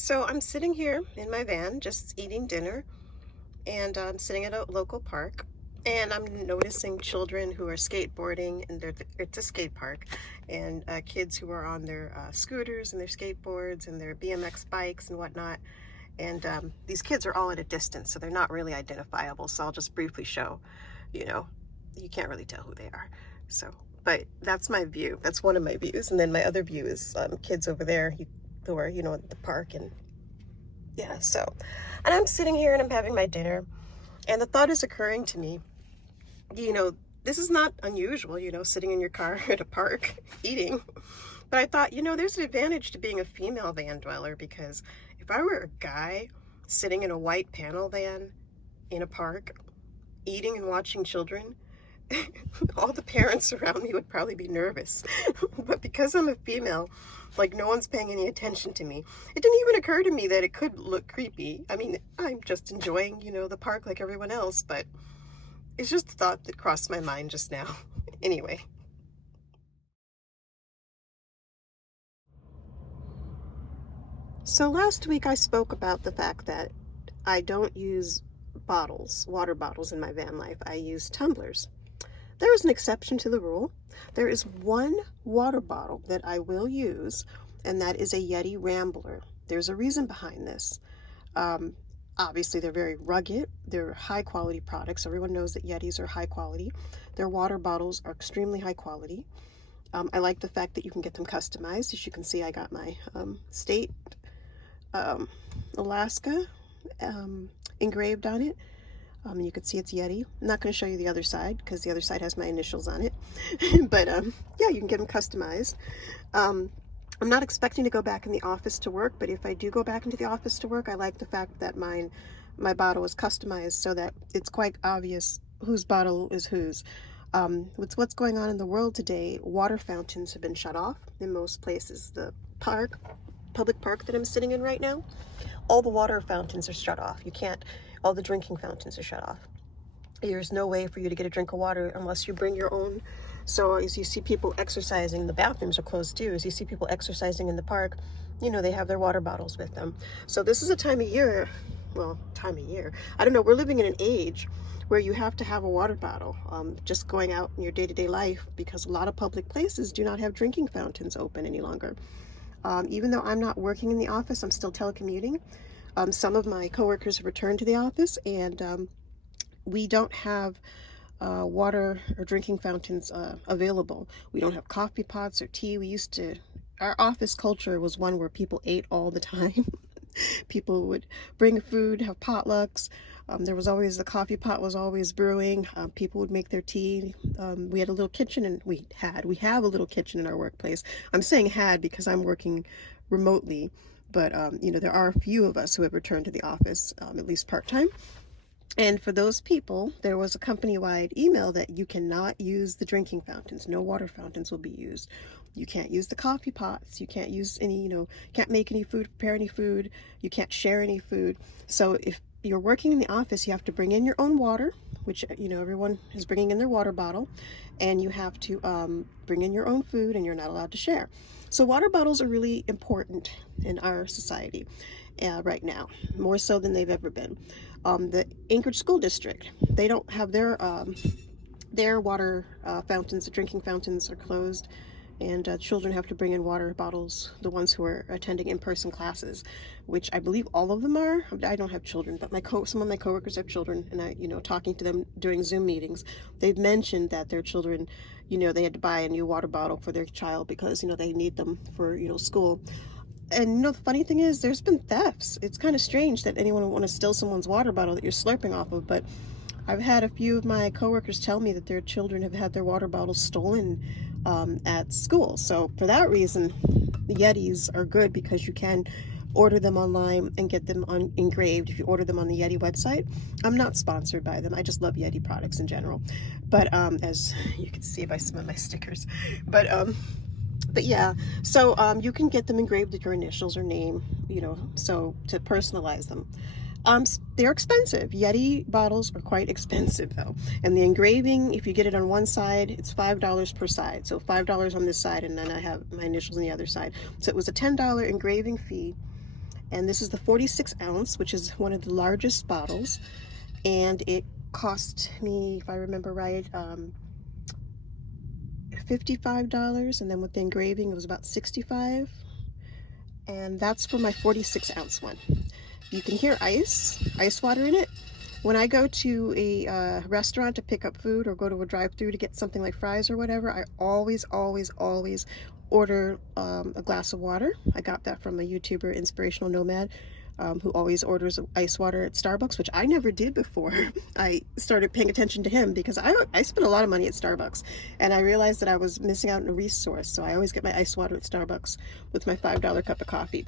So I'm sitting here in my van just eating dinner, and I'm sitting at a local park, and I'm noticing children who are skateboarding, and it's a skate park, and kids who are on their scooters and their skateboards and their BMX bikes and whatnot. And these kids are all at a distance, so they're not really identifiable. So I'll just briefly show, you know, you can't really tell who they are. So, but that's my view. That's one of my views. And then my other view is kids over there who are, at the park. And yeah, so, and I'm sitting here and I'm having my dinner, and the thought is occurring to me, you know, this is not unusual, sitting in your car at a park eating. But I thought, there's an advantage to being a female van dweller, because if I were a guy sitting in a white panel van in a park eating and watching children, all the parents around me would probably be nervous. But because I'm a female, like, no one's paying any attention to me. It didn't even occur to me that it could look creepy. I mean, I'm just enjoying, the park like everyone else, but it's just a thought that crossed my mind just now. Anyway. So last week I spoke about the fact that I don't use water bottles in my van life. I use tumblers. There is an exception to the rule. There is one water bottle that I will use, and that is a YETI Rambler. There's a reason behind this. Obviously, they're very rugged. They're high quality products. Everyone knows that Yetis are high quality. Their water bottles are extremely high quality. I like the fact that you can get them customized. As you can see, I got my state Alaska engraved on it. You can see it's Yeti. I'm not going to show you the other side because the other side has my initials on it. But yeah, you can get them customized. I'm not expecting to go back in the office to work, but if I do go back into the office to work, I like the fact that my bottle is customized so that it's quite obvious whose bottle is whose. With what's going on in the world today, water fountains have been shut off in most places. The public park that I'm sitting in right now, all the water fountains are shut off. All the drinking fountains are shut off. There's no way for you to get a drink of water unless you bring your own. So as you see people exercising, the bathrooms are closed too. As you see people exercising in the park, they have their water bottles with them. So this is a time of year, I don't know, we're living in an age where you have to have a water bottle, just going out in your day-to-day life, because a lot of public places do not have drinking fountains open any longer. Even though I'm not working in the office, I'm still telecommuting. Some of my coworkers have returned to the office, and we don't have water or drinking fountains available. We don't have coffee pots or tea. Our office culture was one where people ate all the time. People would bring food, have potlucks. There was always, the coffee pot was always brewing. People would make their tea. We had a little kitchen, and we have a little kitchen in our workplace. I'm saying had because I'm working remotely, but there are a few of us who have returned to the office, at least part-time. And for those people, there was a company-wide email that you cannot use the drinking fountains. No water fountains will be used. You can't use the coffee pots. You can't use any, can't make any food, prepare any food. You can't share any food. So if you're working in the office, you have to bring in your own water, which, everyone is bringing in their water bottle, and you have to bring in your own food, and you're not allowed to share. So water bottles are really important in our society right now, more so than they've ever been. The Anchorage School District, they don't have their water fountains. The drinking fountains are closed, and children have to bring in water bottles, the ones who are attending in-person classes, which I believe all of them are. I don't have children, but some of my coworkers have children, and I, talking to them during Zoom meetings, they've mentioned that their children, they had to buy a new water bottle for their child because, they need them for, school. And the funny thing is, there's been thefts. It's kind of strange that anyone would want to steal someone's water bottle that you're slurping off of, but I've had a few of my coworkers tell me that their children have had their water bottles stolen at school. So for that reason, the Yetis are good, because you can order them online and get them engraved if you order them on the Yeti website. I'm not sponsored by them. I just love Yeti products in general. But as you can see by some of my stickers. But yeah, so you can get them engraved with your initials or name, so to personalize them. They're expensive. Yeti bottles are quite expensive though. And the engraving, if you get it on one side, it's $5 per side. So $5 on this side, and then I have my initials on the other side. So it was a $10 engraving fee. And this is the 46 ounce, which is one of the largest bottles. And it cost me, if I remember right, $55, and then with the engraving it was about $65. And that's for my 46 ounce one. You can hear ice water in it. When I go to a restaurant to pick up food or go to a drive-through to get something like fries or whatever, I always order a glass of water. I got that from a YouTuber, Inspirational Nomad, who always orders ice water at Starbucks, which I never did before I started paying attention to him, because I spent a lot of money at Starbucks, and I realized that I was missing out on a resource. So I always get my ice water at Starbucks with my $5 cup of coffee.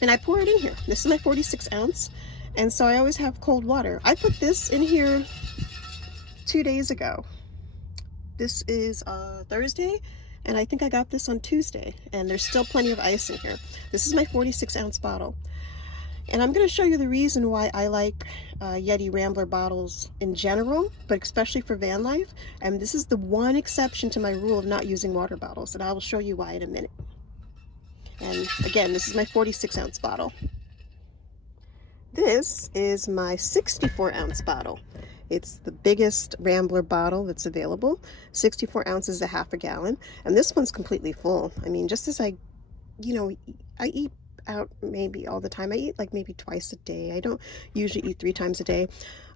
And I pour it in here. This is my 46 ounce. And so I always have cold water. I put this in here 2 days ago. This is Thursday, and I think I got this on Tuesday, and there's still plenty of ice in here. This is my 46 ounce bottle. And I'm going to show you the reason why I like YETI Rambler bottles in general, but especially for VanLife. And this is the one exception to my rule of not using water bottles, and I will show you why in a minute. And again, this is my 46 ounce bottle. This is my 64 ounce bottle. It's the biggest Rambler bottle that's available. 64 ounces, a half a gallon. And this one's completely full. I mean, just as I eat out maybe all the time. I eat like maybe twice a day. I don't usually eat 3 times a day.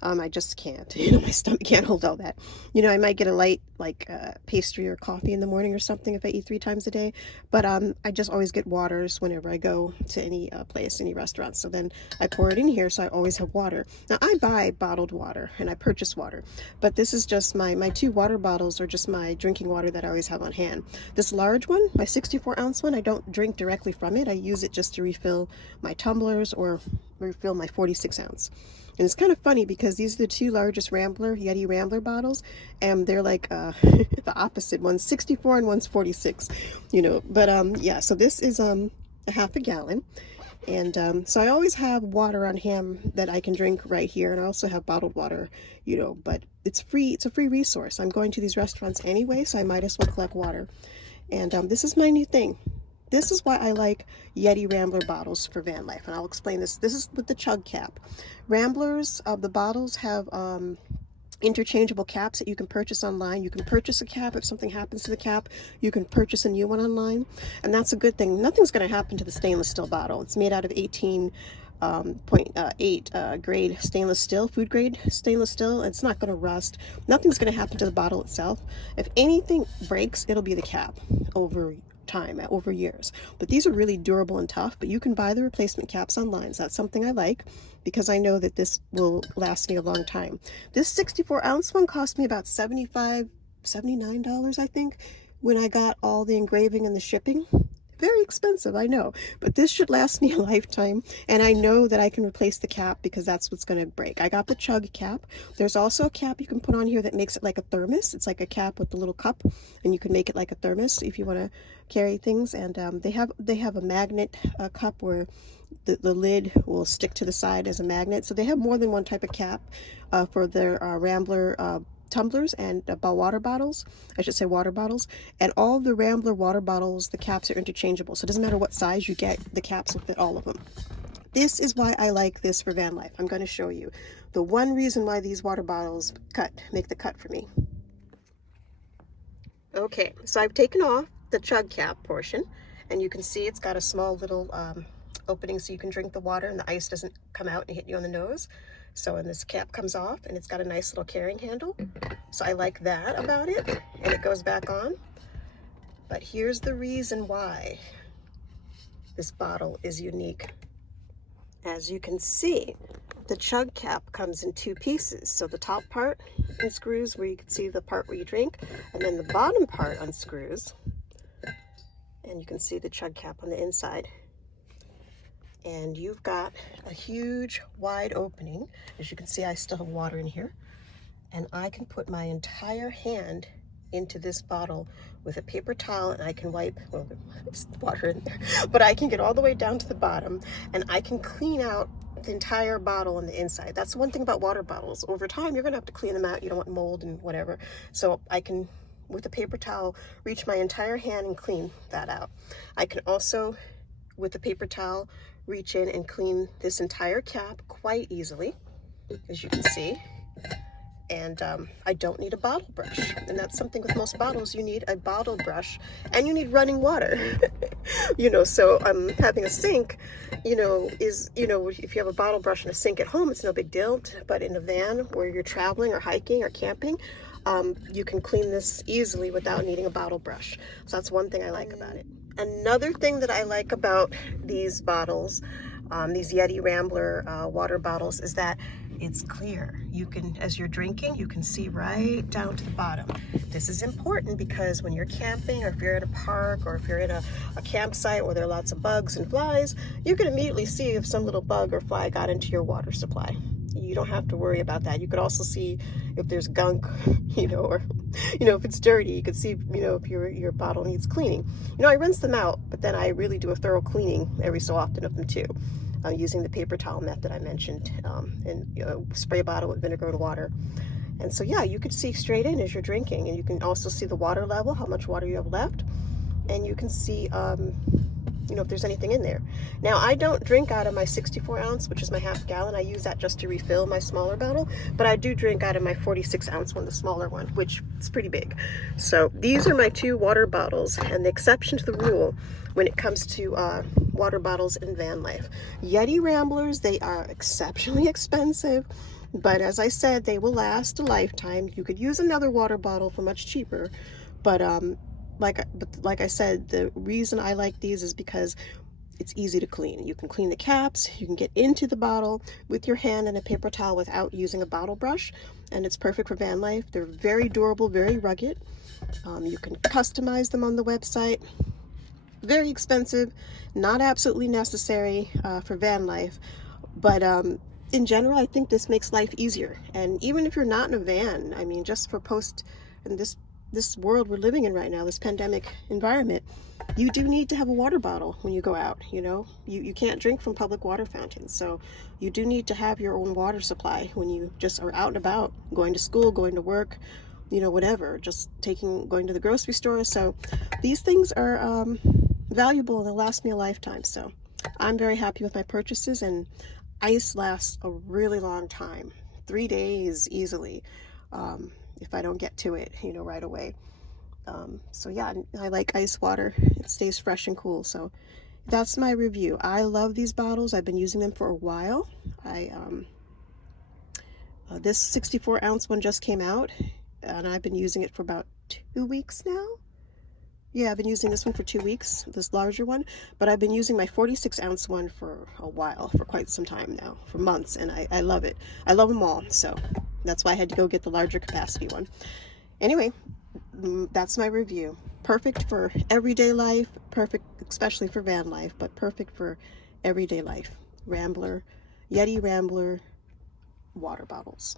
I just can't. My stomach can't hold all that. I might get a light like pastry or coffee in the morning or something if I eat 3 times a day. But I just always get waters whenever I go to any place, any restaurant. So then I pour it in here, so I always have water. Now I buy bottled water and I purchase water, but this is just my 2 water bottles are just my drinking water that I always have on hand. This large one, my 64 ounce one, I don't drink directly from it. I use it just to refill my tumblers or refill my 46 ounce. And it's kind of funny because these are the 2 largest YETI Rambler bottles, and they're like the opposite. One's 64 and one's 46, But yeah, so this is a half a gallon. And so I always have water on hand that I can drink right here, and I also have bottled water, but it's free. It's a free resource. I'm going to these restaurants anyway, so I might as well collect water. And this is my new thing. This is why I like YETI Rambler bottles for VanLife, and I'll explain this. This is with the CHUG cap. Ramblers, the bottles have interchangeable caps that you can purchase online. You can purchase a cap. If something happens to the cap, you can purchase a new one online, and that's a good thing. Nothing's going to happen to the stainless steel bottle. It's made out of 18.8 grade stainless steel, food grade stainless steel. It's not going to rust. Nothing's going to happen to the bottle itself. If anything breaks, it'll be the cap over time, over years. But these are really durable and tough, but you can buy the replacement caps online. So that's something I like, because I know that this will last me a long time. This 64 ounce one cost me about $79, I think, when I got all the engraving and the shipping. Very expensive, I know, but this should last me a lifetime, and I know that I can replace the cap because that's what's going to break. I got the CHUG cap. There's also a cap you can put on here that makes it like a thermos. It's like a cap with a little cup, and you can make it like a thermos if you want to carry things. And they have a magnet cup where the lid will stick to the side as a magnet. So they have more than one type of cap for their Rambler tumblers and water bottles. I should say water bottles. And all the Rambler water bottles, the caps are interchangeable. So it doesn't matter what size you get, the caps will fit all of them. This is why I like this for VanLife. I'm going to show you the one reason why these water bottles make the cut for me. Okay, so I've taken off the CHUG cap portion, and you can see it's got a small little opening so you can drink the water and the ice doesn't come out and hit you on the nose. So when this cap comes off, and it's got a nice little carrying handle, so I like that about it, and it goes back on. But here's the reason why this bottle is unique. As you can see, the CHUG cap comes in 2 pieces. So the top part unscrews where you can see the part where you drink, and then the bottom part unscrews, and you can see the CHUG cap on the inside. And you've got a huge wide opening. As you can see, I still have water in here, and I can put my entire hand into this bottle with a paper towel, and I can wipe, well, there's water in there, but I can get all the way down to the bottom, and I can clean out the entire bottle on the inside. That's one thing about water bottles. Over time, you're gonna have to clean them out. You don't want mold and whatever. So I can, with a paper towel, reach my entire hand and clean that out. I can also with a paper towel, reach in and clean this entire cap quite easily, as you can see. And I don't need a bottle brush. And that's something with most bottles, you need a bottle brush and you need running water. You know, so having a sink, you know, is, you know, if you have a bottle brush and a sink at home, it's no big deal. But in a van where you're traveling or hiking or camping, you can clean this easily without needing a bottle brush. So that's one thing I like about it. Another thing that I like about these bottles, these YETI Rambler water bottles, is that it's clear. You can, as you're drinking, you can see right down to the bottom. This is important because when you're camping, or if you're at a park, or if you're in a campsite where there are lots of bugs and flies, you can immediately see if some little bug or fly got into your water supply. You don't have to worry about that. You could also see if there's gunk, you know, or, you know, if it's dirty. You could see, you know, if your bottle needs cleaning. You know, I rinse them out, but then I really do a thorough cleaning every so often of them too. Using the paper towel method I mentioned, and you know, spray a bottle with vinegar and water. And so yeah, you could see straight in as you're drinking, and you can also see the water level, how much water you have left, and you can see you know, if there's anything in there. Now, I don't drink out of my 64 ounce, which is my half gallon. I use that just to refill my smaller bottle, but I do drink out of my 46 ounce one, the smaller one, which is pretty big. So these are my two water bottles, and the exception to the rule when it comes to water bottles in van life. YETI Ramblers, they are exceptionally expensive, but as I said, they will last a lifetime. You could use another water bottle for much cheaper, but like I said, the reason I like these is because it's easy to clean. You can clean the caps, you can get into the bottle with your hand and a paper towel without using a bottle brush, and it's perfect for van life. They're very durable, very rugged. You can customize them on the website. Very expensive, not absolutely necessary for van life, but in general, I think this makes life easier. And even if you're not in a van, I mean, just for in this world we're living in right now, this pandemic environment, you do need to have a water bottle when you go out. You know, you can't drink from public water fountains, so you do need to have your own water supply when you just are out and about, going to school, going to work, you know, whatever, just going to the grocery store. So these things are valuable, and they'll last me a lifetime. So I'm very happy with my purchases, and ice lasts a really long time, 3 days easily, if I don't get to it, you know, right away. So yeah, I like ice water. It stays fresh and cool. So that's my review. I love these bottles. I've been using them for a while. This 64 ounce one just came out, and I've been using it for about 2 weeks now. Yeah, I've been using this one for 2 weeks, this larger one, but I've been using my 46 ounce one for a while, for quite some time now, for months, and I love it. I love them all, so that's why I had to go get the larger capacity one. Anyway, that's my review. Perfect for everyday life, perfect especially for van life, but perfect for everyday life. Rambler, YETI Rambler water bottles.